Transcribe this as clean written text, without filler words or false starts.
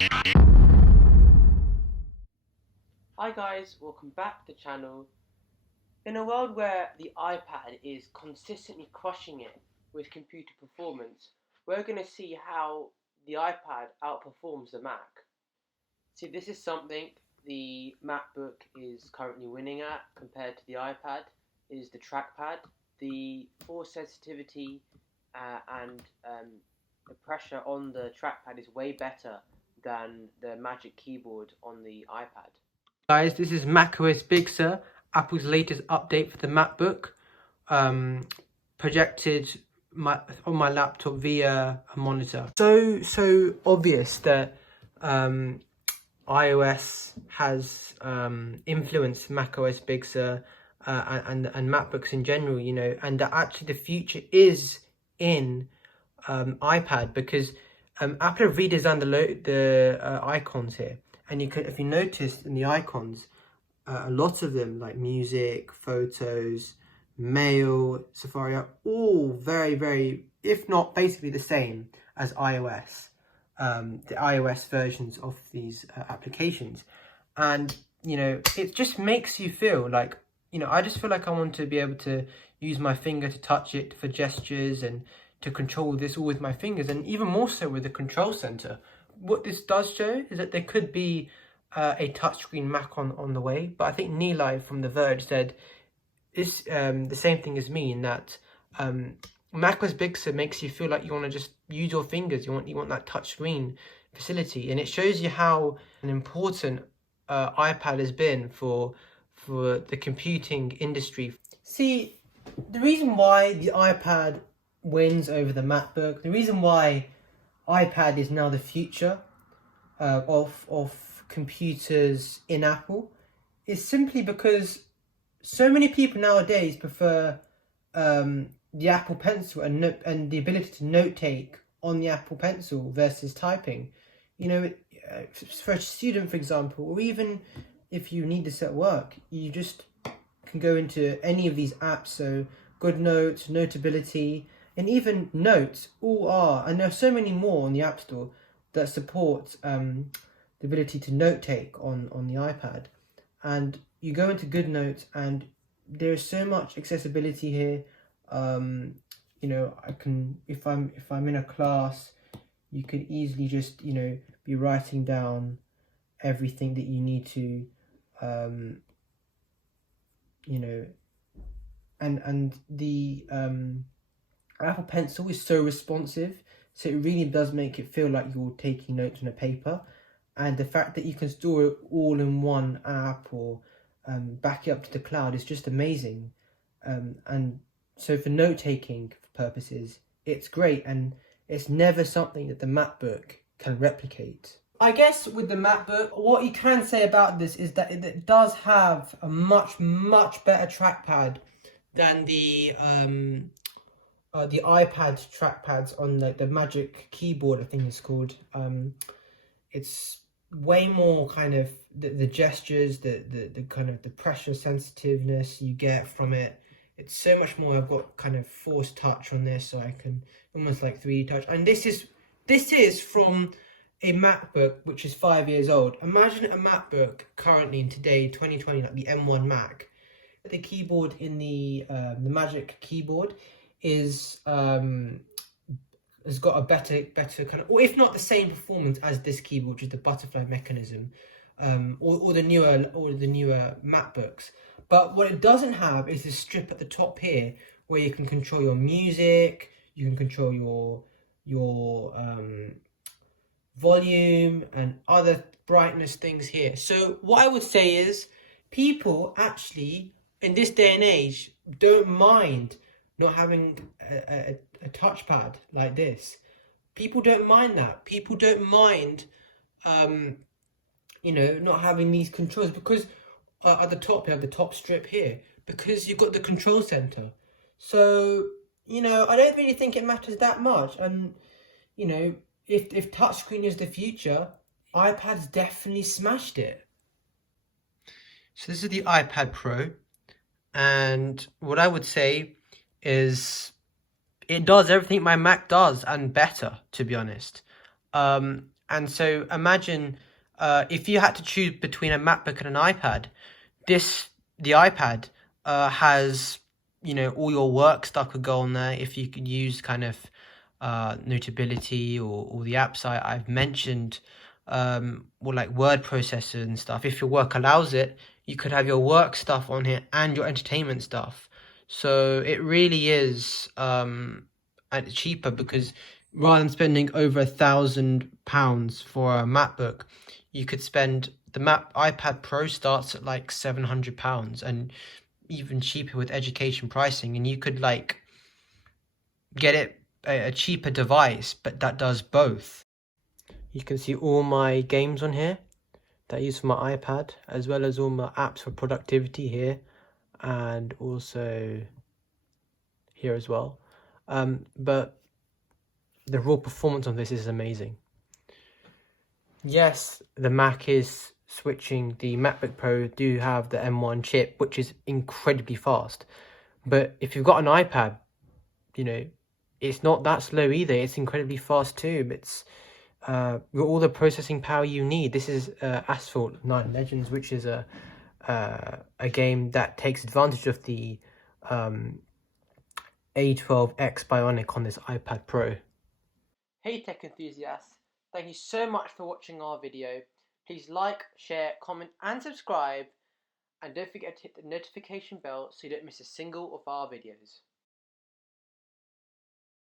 Hi guys, welcome back to the channel. In a world where the iPad is consistently crushing it with computer performance, we're going to see how the iPad outperforms the Mac. See, this is something the MacBook is currently winning at compared to the iPad, is the trackpad. The force sensitivity and the pressure on the trackpad is way better than the Magic Keyboard on the iPad. Guys, this is macOS Big Sur, Apple's latest update for the MacBook, projected on my laptop via a monitor. So obvious that iOS has influenced macOS Big Sur and MacBooks in general, you know, and that actually the future is in iPad, because Apple have redesigned the icons here. And you can, if you notice in the icons, a lot of them, like music, photos, mail, Safari, are all very, if not basically the same as iOS, the iOS versions of these applications. And, you know, it just makes you feel like, you know, I just feel like I want to be able to use my finger to touch it for gestures and to control this all with my fingers, and even more so with the control center. What this does show is that there could be a touchscreen Mac on the way, but I think Nilay from The Verge said it's the same thing as me, in that macOS Big Sur makes you feel like you want to just use your fingers. You want that touchscreen facility, and it shows you how important iPad has been for the computing industry. See, the reason why the iPad wins over the MacBook, the reason why iPad is now the future of computers in Apple, is simply because so many people nowadays prefer the Apple Pencil and the ability to note take on the Apple Pencil versus typing. You know, for a student, for example, or even if you need this at work, you just can go into any of these apps. So GoodNotes, Notability, and even Notes all are, and there are so many more on the App Store that support the ability to note take on the iPad. And you go into GoodNotes, and there is so much accessibility here. You know, I can, if I'm in a class, you could easily just, you know, be writing down everything that you need to, you know, and the Apple Pencil is so responsive, so it really does make it feel like you're taking notes on a paper. And the fact that you can store it all in one app or back it up to the cloud is just amazing. And so for note-taking purposes, it's great, and it's never something that the MacBook can replicate. I guess with the MacBook, what you can say about this is that it does have a much better trackpad than the iPad trackpads on the Magic Keyboard, I think it's called. It's way more kind of the gestures, the kind of the pressure sensitiveness you get from it. It's so much more. I've got kind of force touch on this, so I can almost like 3D touch. And this is from a MacBook which is 5 years old. Imagine a MacBook currently in today, 2020, like the M1 Mac. The keyboard in the Magic Keyboard is has got a better kind of, or if not the same performance as this keyboard, which is the butterfly mechanism, or the newer MacBooks. But what it doesn't have is this strip at the top here, where you can control your music, you can control your volume and other brightness things here. So what I would say is, people actually in this day and age don't mind not having a touchpad like this. People don't mind that. People don't mind, you know, not having these controls, because at the top you have the top strip here, because you've got the control center. So, you know, I don't really think it matters that much. And, you know, if touchscreen is the future, iPad's definitely smashed it. So this is the iPad Pro, and what I would say is it does everything my Mac does and better, to be honest. And so imagine if you had to choose between a MacBook and an iPad, the iPad has, you know, all your work stuff could go on there if you could use kind of Notability or all the apps I've mentioned, or like word processor and stuff. If your work allows it, you could have your work stuff on here and your entertainment stuff. So it really is cheaper, because rather than spending over £1,000 for a MacBook, you could spend the iPad Pro starts at like £700, and even cheaper with education pricing, and you could like get it a cheaper device, but that does both. You can see all my games on here that I use for my iPad, as well as all my apps for productivity here, and also here as well. But the raw performance on this is amazing. Yes, the Mac is switching. The MacBook Pro do have the M1 chip, which is incredibly fast. But if you've got an iPad, you know, it's not that slow either. It's incredibly fast too. It's got all the processing power you need. This is Asphalt 9 Legends, which is a game that takes advantage of the A12X Bionic on this iPad Pro. Hey tech enthusiasts, thank you so much for watching our video. Please like, share, comment and subscribe, and don't forget to hit the notification bell so you don't miss a single of our videos.